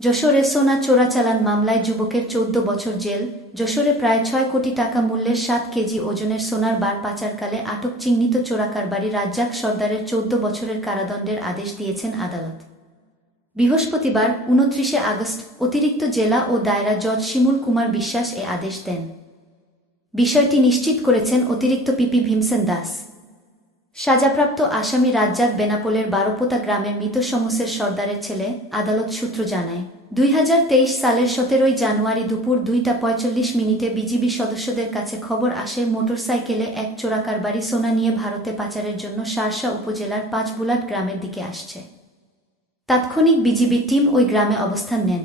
যশোরে সোনা চোরাচালান মামলায় যুবকের ১৪ বছর জেল। যশোরে প্রায় ৬ কোটি টাকা মূল্যের ৭ কেজি ওজনের সোনার বার পাচারকালে আটক চিহ্নিত চোরাকারবারি রাজ্জাক সর্দারের ১৪ বছরের কারাদণ্ডের আদেশ দিয়েছেন আদালত। বৃহস্পতিবার ২৯ আগস্ট অতিরিক্ত জেলা ও দায়রা জজ শিমুল কুমার বিশ্বাস এ আদেশ দেন। বিষয়টি নিশ্চিত করেছেন অতিরিক্ত পিপি ভীমসেন দাস। সাজাপ্রাপ্ত আসামি রাজ্জাক বেনাপোলের বারোপোতা গ্রামের মৃত শমসের সর্দারের ছেলে, আদালত সূত্র জানায়। ২০২৩ সালের ১৭ জানুয়ারি দুপুর ২টা ৪৫ মিনিটে বিজিবি সদস্যদের কাছে খবর আসে মোটরসাইকেলে এক চোরাকারবারি সোনা নিয়ে ভারতে পাচারের জন্য শার্শা উপজেলার পাঁচবুলাট গ্রামের দিকে আসছে। তাৎক্ষণিক বিজিবি টিম ওই গ্রামে অবস্থান নেন।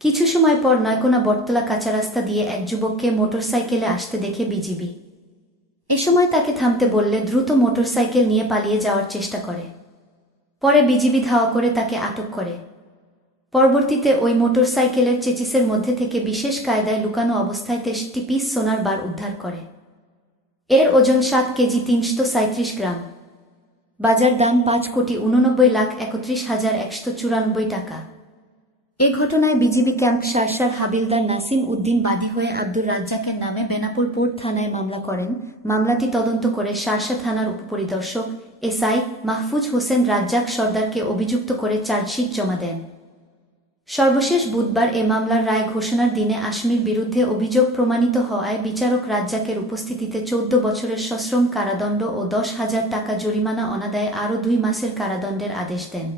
কিছু সময় পর নয়কোনা বটতলা কাঁচা রাস্তা দিয়ে এক যুবককে মোটরসাইকেলে আসতে দেখে বিজিবি এ সময় তাকে থামতে বললে দ্রুত মোটরসাইকেল নিয়ে পালিয়ে যাওয়ার চেষ্টা করে। পরে বিজিবি ধাওয়া করে তাকে আটক করে। পরবর্তীতে ওই মোটরসাইকেলের চেচিসের মধ্যে থেকে বিশেষ কায়দায় লুকানো অবস্থায় ২৩টি পিস সোনার বার উদ্ধার করে। এর ওজন ৭ কেজি ৩৩৭ গ্রাম। বাজার দাম ৫,৮৯,৩১,১৯৪ টাকা। এ ঘটনায় বিজিবি ক্যাম্প শার্শার হাবিলদার নাসিম উদ্দিন বাদী হয়ে আব্দুর রাজ্জাকের নামে বেনাপোল পোর্ট থানায় মামলা করেন। মামলাটি তদন্ত করে শার্শা থানার উপপরিদর্শক এসআই মাহফুজ হোসেন রাজ্জাক সর্দারকে অভিযুক্ত করে চার্জশিট জমা দেন। সর্বশেষ বুধবার এ মামলার রায় ঘোষণার দিনে আসামির বিরুদ্ধে অভিযোগ প্রমাণিত হওয়ায় বিচারক রাজ্জাকের উপস্থিতিতে ১৪ বছরের সশ্রম কারাদণ্ড ও ১০,০০০ টাকা জরিমানা অনাদায়ে আরও ২ মাসের কারাদণ্ডের আদেশ দেন।